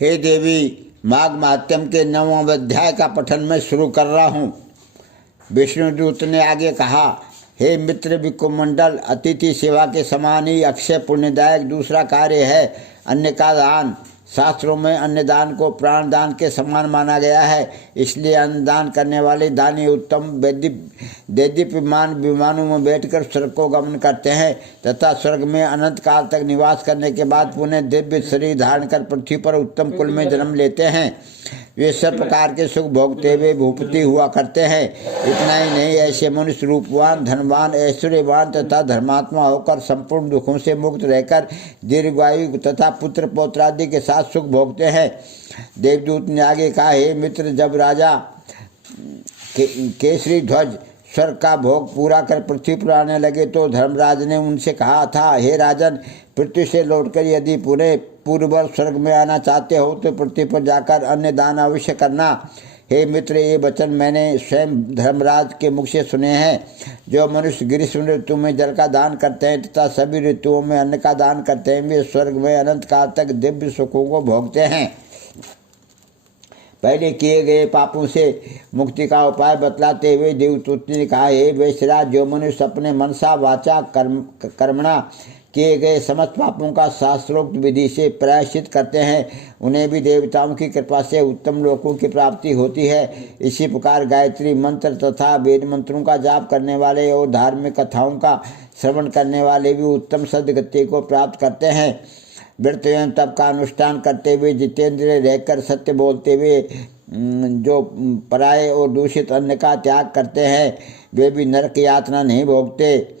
हे देवी, माघ महात्म्य के 9वें अध्याय का पठन मैं शुरू कर रहा हूँ। विष्णुदूत ने आगे कहा, हे मित्र विकुमंडल, अतिथि सेवा के समान ही अक्षय पुण्यदायक दूसरा कार्य है अन्न का दान। शास्त्रों में अन्नदान को प्राण दान के समान माना गया है, इसलिए अन्नदान करने वाले दानी उत्तम दैदीप्यमान विमानों में बैठकर स्वर्ग को गमन करते हैं तथा स्वर्ग में अनंत काल तक निवास करने के बाद पुनः दिव्य शरीर धारण कर पृथ्वी पर उत्तम कुल में जन्म लेते हैं। वे सब प्रकार के सुख भोगते हुए भूपति हुआ करते हैं। इतना ही नहीं, ऐसे मनुष्य रूपवान, धनवान, ऐश्वर्यवान तथा धर्मात्मा होकर संपूर्ण दुखों से मुक्त रहकर दीर्घायु तथा पुत्र पौत्र आदि के साथ सुख भोगते हैं। देवदूत ने आगे कहा, हे मित्र, जब राजा केसरी ध्वज स्वर्ग का भोग पूरा कर पृथ्वी पर आने लगे तो धर्मराज ने उनसे कहा था, हे राजन, पृथ्वी से लौटकर यदि पुनः पूर्व स्वर्ग में आना चाहते हो तो पृथ्वी पर जाकर अन्न दान अवश्य करना। हे मित्र, ये वचन मैंने स्वयं धर्मराज के मुख से सुने हैं। जो मनुष्य ग्रीष्म ऋतु में जल का दान करते हैं तथा सभी ऋतुओं में अन्न का दान करते हैं, वे स्वर्ग में अनंत काल तक दिव्य सुखों को भोगते हैं। पहले किए गए पापों से मुक्ति का उपाय बतलाते हुए देवदूत ने कहा, हे वैश्यराज, जो मनुष्य अपने मनसा वाचा कर्मणा किए गए समस्त पापों का शास्त्रोक्त विधि से प्रायश्चित करते हैं, उन्हें भी देवताओं की कृपा से उत्तम लोकों की प्राप्ति होती है। इसी प्रकार गायत्री मंत्र तथा वेद मंत्रों का जाप करने वाले और धार्मिक कथाओं का श्रवण करने वाले भी उत्तम सद्गति को प्राप्त करते हैं। व्रत एवं तप का अनुष्ठान करते हुए जितेंद्रिय रहकर सत्य बोलते हुए जो पराये और दूषित अन्न का त्याग करते हैं, वे भी नरक यातना नहीं भोगते।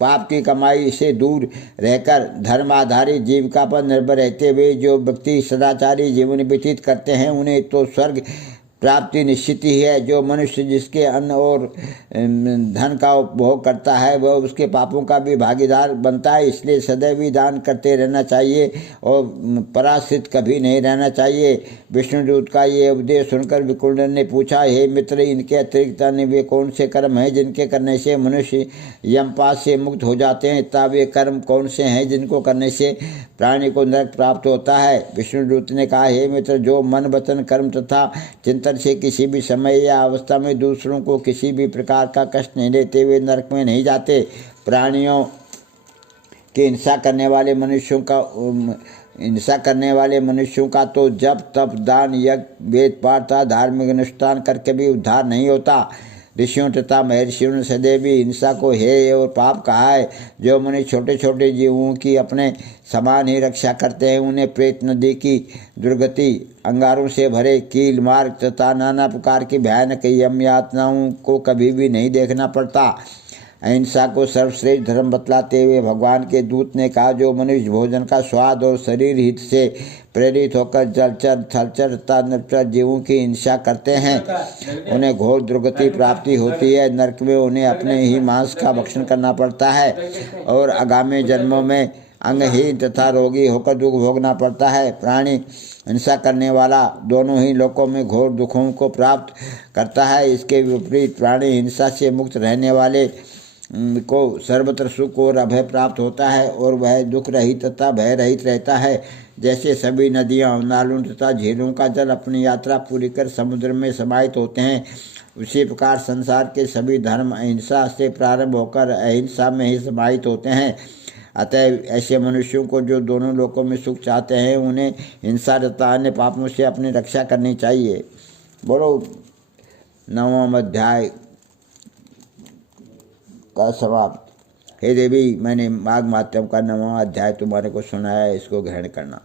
पाप की कमाई से दूर रहकर धर्म आधारित जीविका पर निर्भर रहते हुए जो व्यक्ति सदाचारी जीवन व्यतीत करते हैं, उन्हें तो स्वर्ग प्राप्ति निश्चित ही है। जो मनुष्य जिसके अन्न और धन का उपभोग करता है वह उसके पापों का भी भागीदार बनता है, इसलिए सदैव ही दान करते रहना चाहिए और पराश्रित कभी नहीं रहना चाहिए। विष्णुदूत का ये उपदेश सुनकर विकुंडन ने पूछा, हे मित्र, इनके अतिरिक्त अन्य वे कौन से कर्म हैं जिनके करने से मनुष्य यमपाश से मुक्त हो जाते हैं, तथा वे कर्म कौन से हैं जिनको करने से प्राणी को नरक प्राप्त होता है। विष्णुदूत ने कहा, हे मित्र, जो मन वचन कर्म तथा चिंतन से किसी भी समय या अवस्था में दूसरों को किसी भी प्रकार का कष्ट नहीं देते हुए नरक में नहीं जाते। प्राणियों की हिंसा करने वाले मनुष्यों का तो जब तप दान यज्ञ वेद पाठ धार्मिक अनुष्ठान करके भी उद्धार नहीं होता। ऋषियों तथा महर्षियों ने सदैव भी हिंसा को हेय और पाप कहा है। जो मनुष्य छोटे छोटे जीवों की अपने समान ही रक्षा करते हैं, उन्हें प्रेत नदी की दुर्गति, अंगारों से भरे कील मार्ग तथा नाना प्रकार की भयानक यम यातनाओं को कभी भी नहीं देखना पड़ता। अहिंसा को सर्वश्रेष्ठ धर्म बतलाते हुए भगवान के दूत ने कहा, जो मनुष्य भोजन का स्वाद और शरीर हित से प्रेरित होकर जलचर थलचर तथा निरक्षर जीवों की हिंसा करते हैं, उन्हें घोर दुर्गति प्राप्ति होती है। नरक में उन्हें अपने ही मांस का भक्षण करना पड़ता है और आगामी जन्मों में अंगहीन तथा रोगी होकर दुख भोगना पड़ता है। प्राणी हिंसा करने वाला दोनों ही लोकों में घोर दुखों को प्राप्त करता है। इसके विपरीत प्राणी हिंसा से मुक्त रहने वाले को सर्वत्र सुख और अभय प्राप्त होता है और वह दुख रहित तथा भय रहित रहता है। जैसे सभी नदियाँ, नालों तथा झीलों का जल अपनी यात्रा पूरी कर समुद्र में समाहित होते हैं, उसी प्रकार संसार के सभी धर्म अहिंसा से प्रारंभ होकर अहिंसा में ही समाहित होते हैं। अतः ऐसे मनुष्यों को जो दोनों लोकों में सुख चाहते हैं, उन्हें हिंसा तथा अन्य पापों से अपनी रक्षा करनी चाहिए। बोलो 9वां अध्याय का समाप्त। हे देवी, मैंने माघ महात्म्य का 9वां अध्याय तुम्हारे को सुनाया है, इसको ग्रहण करना।